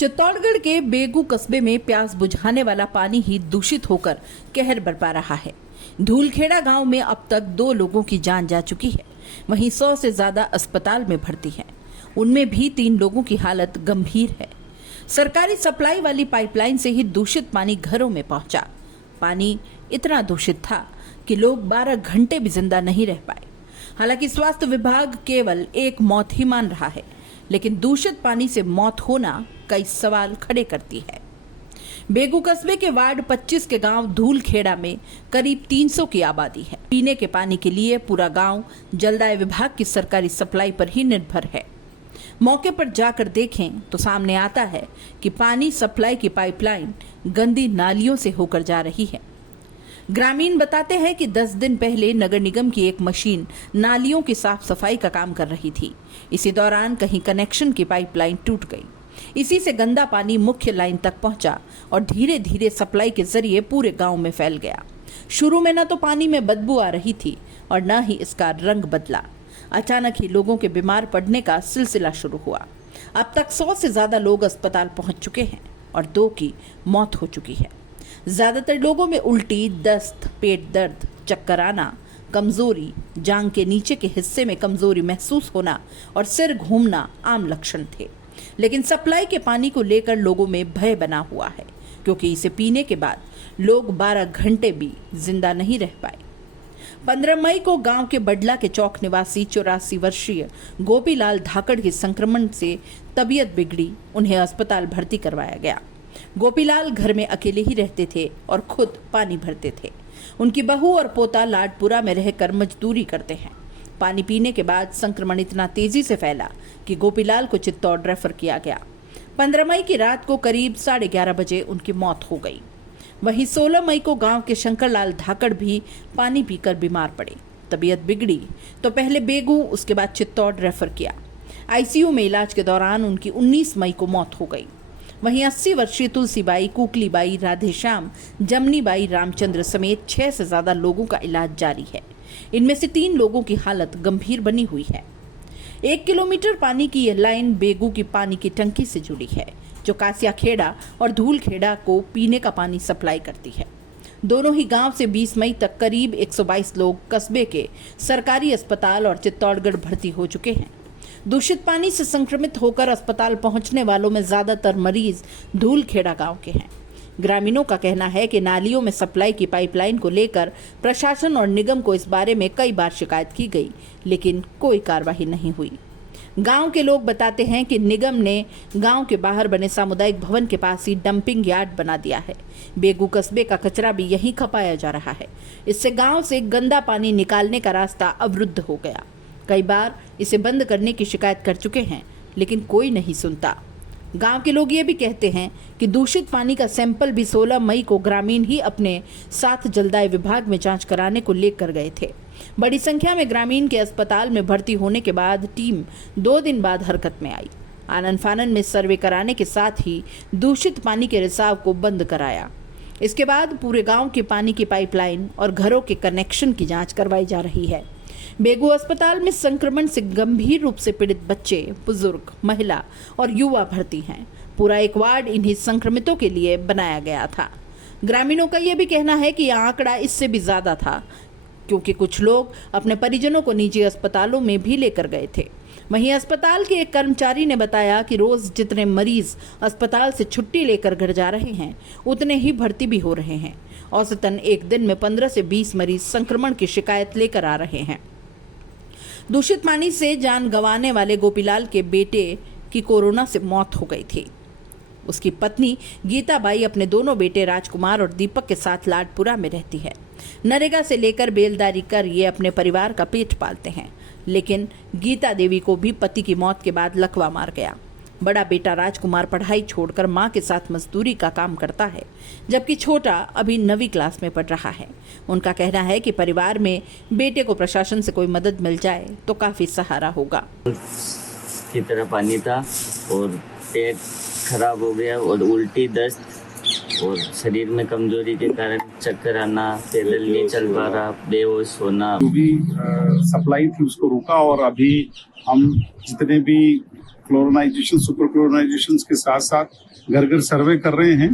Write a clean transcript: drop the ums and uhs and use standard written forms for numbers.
चित्तौड़गढ़ के बेगू कस्बे में प्यास बुझाने वाला पानी ही दूषित होकर कहर बरपा रहा है। धूलखेड़ा गांव में अब तक 2 लोगों की जान जा चुकी है। वहीं 100 से ज्यादा अस्पताल में भर्ती हैं। उनमें भी 3 लोगों की हालत गंभीर है। सरकारी सप्लाई वाली पाइपलाइन से ही दूषित पानी घरों में पहुंचा। पानी इतना दूषित था कि लोग 12 घंटे भी जिंदा नहीं रह पाए। हालांकि स्वास्थ्य विभाग केवल एक मौत ही मान रहा है, लेकिन दूषित पानी से मौत होना कई सवाल खड़े करती है। बेगू कस्बे के वार्ड 25 के गांव धूलखेड़ा में करीब 300 की आबादी है। पीने के पानी के लिए पूरा गांव जलदाय विभाग की सरकारी सप्लाई पर ही निर्भर है। मौके पर जाकर देखें तो सामने आता है कि पानी सप्लाई की पाइपलाइन गंदी नालियों से होकर जा रही है। ग्रामीण बताते हैं कि 10 दिन पहले नगर निगम की एक मशीन नालियों की साफ सफाई का काम कर रही थी। इसी दौरान कहीं कनेक्शन की पाइपलाइन टूट गई। इसी से गंदा पानी मुख्य लाइन तक पहुंचा और धीरे धीरे सप्लाई के जरिए पूरे गांव में फैल गया। शुरू में न तो पानी में बदबू आ रही थी और न ही इसका रंग बदला। अचानक ही लोगों के बीमार पड़ने का सिलसिला शुरू हुआ। अब तक 100 से ज्यादा लोग अस्पताल पहुंच चुके हैं और 2 की मौत हो चुकी है। ज्यादातर लोगों में उल्टी, दस्त, पेट दर्द, चक्कर आना, कमजोरी, जांघ के नीचे के हिस्से में कमजोरी महसूस होना और सिर घूमना आम लक्षण थे। लेकिन सप्लाई के पानी को लेकर लोगों में भय बना हुआ है, क्योंकि इसे पीने के बाद लोग 12 घंटे भी जिंदा नहीं रह पाए। 15 मई को गांव के बडला के चौक निवासी 84 वर्षीय गोपीलाल धाकड़ की संक्रमण से तबीयत बिगड़ी। उन्हें अस्पताल भर्ती करवाया गया। गोपीलाल घर में अकेले ही रहते थे और खुद पानी भरते थे। उनकी बहू और पोता लाडपुरा में रहकर मजदूरी करते हैं। पानी पीने के बाद संक्रमण इतना तेजी से फैला कि गोपीलाल को चित्तौड़ रेफर किया गया। 15 मई की रात को करीब 11:30 बजे उनकी मौत हो गई। वहीं 16 मई को गांव के शंकरलाल धाकड़ भी पानी पीकर बीमार पड़े। तबीयत बिगड़ी तो पहले बेगू, उसके बाद चित्तौड़ रेफर किया। आईसीयू में इलाज के दौरान उनकी 19 मई को मौत हो गई। वहीं 80 वर्षीय तुलसीबाई, कुकलीबाई, राधेश्याम, जमनीबाई, रामचंद्र समेत 6 से ज्यादा लोगों का इलाज जारी है। इनमें से 3 लोगों की हालत गंभीर बनी हुई है। 1 किलोमीटर पानी की यह लाइन बेगू की पानी की टंकी से जुड़ी है, जो कासिया खेड़ा और धूलखेड़ा को पीने का पानी सप्लाई करती है। दोनों ही गांव से 20 मई तक करीब 122 लोग कस्बे के सरकारी अस्पताल और चित्तौड़गढ़ भर्ती हो चुके हैं। दूषित पानी से संक्रमित होकर अस्पताल पहुंचने वालों में ज्यादातर मरीज धूलखेड़ा गांव के हैं। ग्रामीणों का कहना है कि नालियों में सप्लाई की पाइपलाइन को लेकर प्रशासन और निगम को इस बारे में कई बार शिकायत की गई, लेकिन कोई कार्रवाई नहीं हुई। गांव के लोग बताते हैं कि निगम ने गांव के बाहर बने सामुदायिक भवन के पास ही डंपिंग यार्ड बना दिया है। बेगू कस्बे का कचरा भी यहीं खपाया जा रहा है। इससे गांव से गंदा पानी निकालने का रास्ता अवरुद्ध हो गया। कई बार इसे बंद करने की शिकायत कर चुके हैं, लेकिन कोई नहीं सुनता। गांव के लोग ये भी कहते हैं कि दूषित पानी का सैंपल भी 16 मई को ग्रामीण ही अपने साथ जलदाय विभाग में जांच कराने को लेकर गए थे। बड़ी संख्या में ग्रामीण के अस्पताल में भर्ती होने के बाद टीम 2 दिन बाद हरकत में आई। आनन फानन में सर्वे कराने के साथ ही दूषित पानी के रिसाव को बंद कराया। इसके बाद पूरे गाँव के पानी की पाइपलाइन और घरों के कनेक्शन की जाँच करवाई जा रही है। बेगू अस्पताल में संक्रमण से गंभीर रूप से पीड़ित बच्चे, बुजुर्ग, महिला और युवा भर्ती हैं। पूरा एक वार्ड इन्हीं संक्रमितों के लिए बनाया गया था। ग्रामीणों का यह भी कहना है कि यह आंकड़ा इससे भी ज्यादा था, क्योंकि कुछ लोग अपने परिजनों को निजी अस्पतालों में भी लेकर गए थे। वहीं अस्पताल के एक कर्मचारी ने बताया कि रोज जितने मरीज अस्पताल से छुट्टी लेकर घर जा रहे हैं, उतने ही भर्ती भी हो रहे हैं। औसतन एक दिन में 15 से 20 मरीज संक्रमण की शिकायत लेकर आ रहे हैं। दूषित पानी से जान गंवाने वाले गोपीलाल के बेटे की कोरोना से मौत हो गई थी। उसकी पत्नी गीताबाई अपने दोनों बेटे राजकुमार और दीपक के साथ लाडपुरा में रहती है। नरेगा से लेकर बेलदारी कर ये अपने परिवार का पेट पालते हैं, लेकिन गीता देवी को भी पति की मौत के बाद लकवा मार गया। बड़ा बेटा राजकुमार पढ़ाई छोड़कर मां के साथ मजदूरी का काम करता है, जबकि छोटा अभी 9वीं क्लास में पढ़ रहा है। उनका कहना है कि परिवार में बेटे को प्रशासन से कोई मदद मिल जाए तो काफी सहारा होगा। की तरह पानी था और पेट खराब हो गया और उल्टी, दस्त और शरीर में कमजोरी के कारण चक्कर आना, पैदल नहीं चल पा रहा, बेहोश होना। जो भी सप्लाई थी उसको रोका और अभी हम जितने भी क्लोरोनाइजेशन सुपर क्लोरोनाइजेशन के साथ साथ घर घर सर्वे कर रहे हैं।